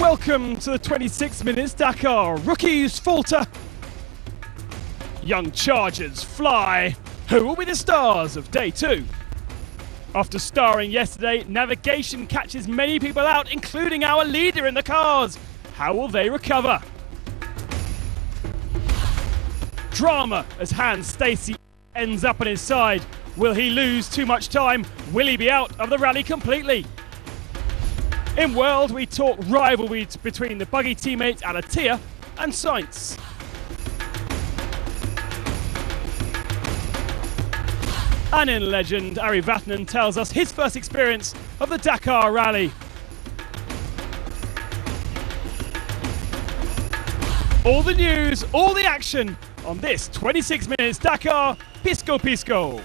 Welcome to the 26 minutes Dakar. Rookies falter, young chargers fly. Who will be the stars of day two? After starring yesterday, navigation catches many people out, including our leader in the cars. How will they recover? Drama as Hans Stacey ends up on his side. Will he lose too much time? Will he be out of the rally completely? In World, we talk rivalry between the buggy teammates Alatia and Sainz. And in Legend, Ari Vatanen tells us his first experience of the Dakar Rally. All the news, all the action on this 26 minutes Dakar Pisco Pisco.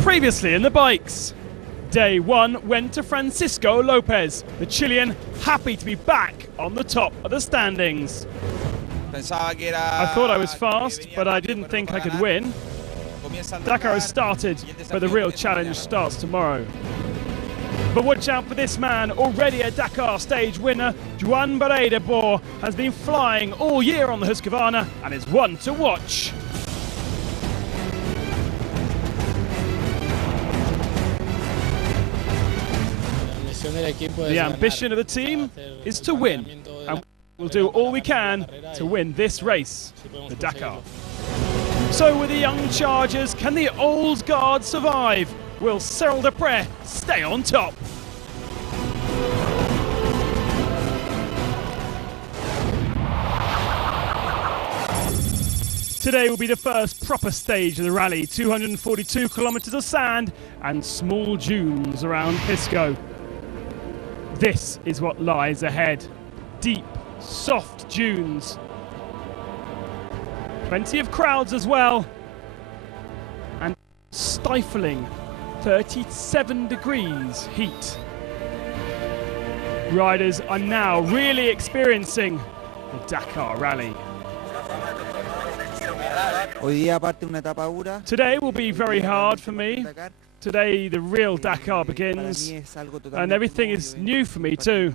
Previously in the bikes, day one went to Francisco Lopez, the Chilean, happy to be back on the top of the standings. I thought I was fast, but I didn't think I could win. Dakar has started, but the real challenge starts tomorrow. But watch out for this man, already a Dakar stage winner. Joan Barreira Bor has been flying all year on the Husqvarna and is one to watch. The ambition of the team is to win, and we'll do all we can to win this race, the Dakar. So with the young chargers, can the old guard survive? Will Cyril Depre stay on top? Today will be the first proper stage of the rally, 242 kilometers of sand and small dunes around Pisco. This is what lies ahead. Deep, soft dunes. Plenty of crowds as well. And stifling 37 degrees heat. Riders are now really experiencing the Dakar Rally. Today will be very hard for me. Today the real Dakar begins, and everything is new for me too.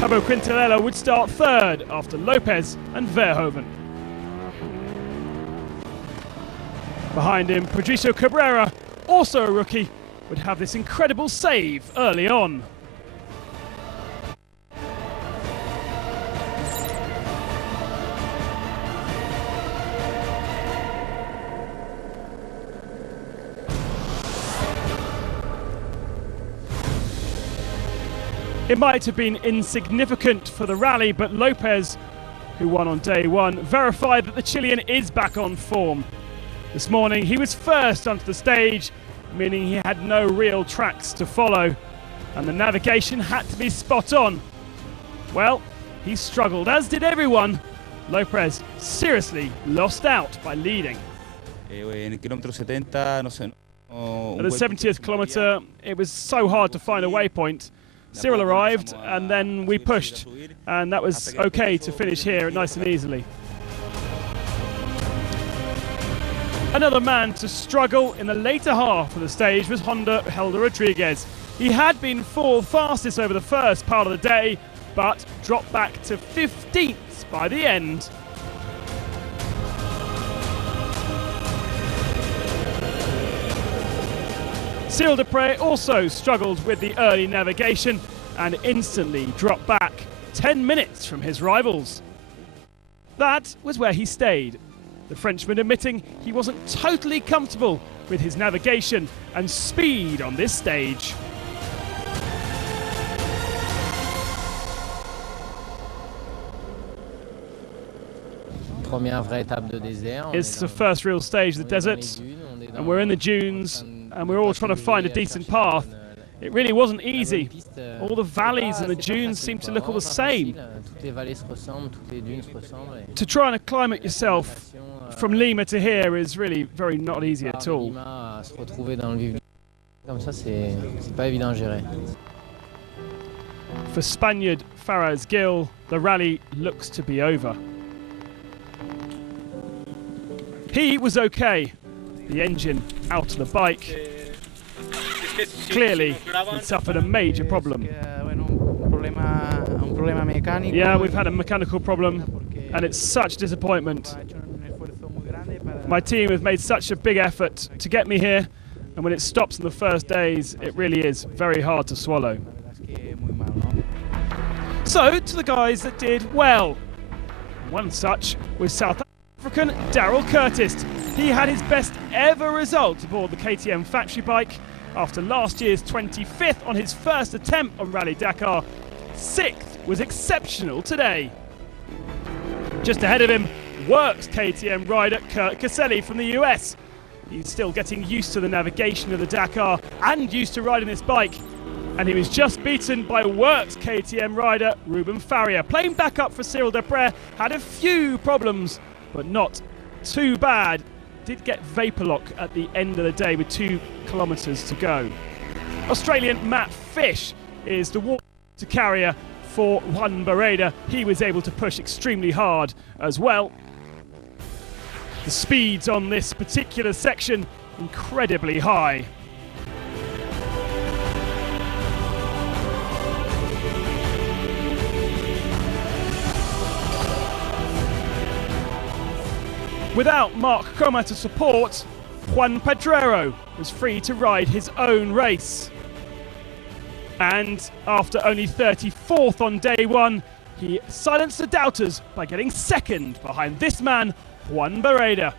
Pablo Quintarello would start third after Lopez and Verhoeven. Behind him, Patricio Cabrera, also a rookie, would have this incredible save early on. It might have been insignificant for the rally, but Lopez, who won on day one, verified that the Chilean is back on form. This morning he was first onto the stage, meaning he had no real tracks to follow, and the navigation had to be spot on. Well, he struggled, as did everyone. Lopez seriously lost out by leading. At the 70th kilometre, it was so hard to find a waypoint. Cyril arrived, and then we pushed, and that was okay to finish here nice and easily. Another man to struggle in the later half of the stage was Helder Rodriguez. He had been fourth fastest over the first part of the day, but dropped back to 15th by the end. Cyril Depre also struggled with the early navigation and instantly dropped back 10 minutes from his rivals. That was where he stayed, the Frenchman admitting he wasn't totally comfortable with his navigation and speed on this stage. It's the first real stage of the desert, and we're in the dunes, and we're all trying to find a decent path. It really wasn't easy. All the valleys and the dunes seem to look all the same. To try and acclimate yourself from Lima to here is really very not easy at all. For Spaniard Faraz Gil, the rally looks to be over. He was okay. The engine out of the bike. Clearly, he suffered a major problem. Yeah, we've had a mechanical problem, and it's such disappointment. My team have made such a big effort to get me here, and when it stops in the first days, it really is very hard to swallow. So, to the guys that did well. One such was South African Daryl Curtis. He had his best ever result aboard the KTM factory bike after last year's 25th on his first attempt on Rally Dakar. 6th was exceptional today. Just ahead of him, Works KTM rider Kurt Caselli from the US. He's still getting used to the navigation of the Dakar and used to riding this bike. And he was just beaten by Works KTM rider Ruben Farrier. Playing back up for Cyril Desprez, had a few problems, but not too bad. Did get vapor lock at the end of the day with 2 kilometres to go. Australian Matt Fish is the water carrier for Juan Barreda. He was able to push extremely hard as well. The speeds on this particular section incredibly high. Without Mark Coma to support, Juan Pedrero was free to ride his own race. And after only 34th on day one, he silenced the doubters by getting second behind this man, Juan Barreda.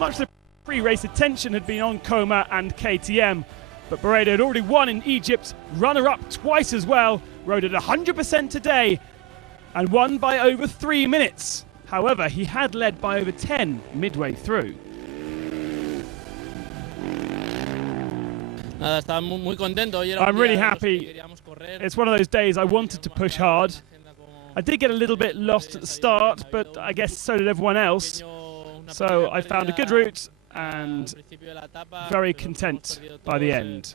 Much of the pre-race attention had been on Coma and KTM, but Barreda had already won in Egypt, runner-up twice as well, rode at 100% today, and won by over 3 minutes. However, he had led by over 10 midway through. I'm really happy. It's one of those days I wanted to push hard. I did get a little bit lost at the start, but I guess so did everyone else. So I found a good route and very content by the end.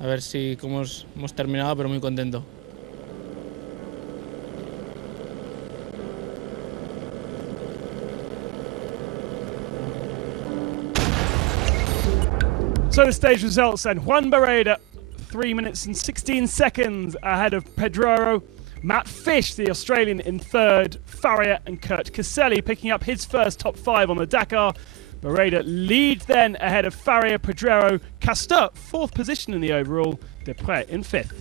A ver si cómo hemos terminado, pero muy contento. So the stage results then. Juan Barreda, 3 minutes and 16 seconds ahead of Pedrero. Matt Fish, the Australian, in third. Farrier and Kurt Caselli picking up his first top 5 on the Dakar. Barreda leads then ahead of Farrier, Pedrero, Castor, 4th position in the overall, Desprez in 5th.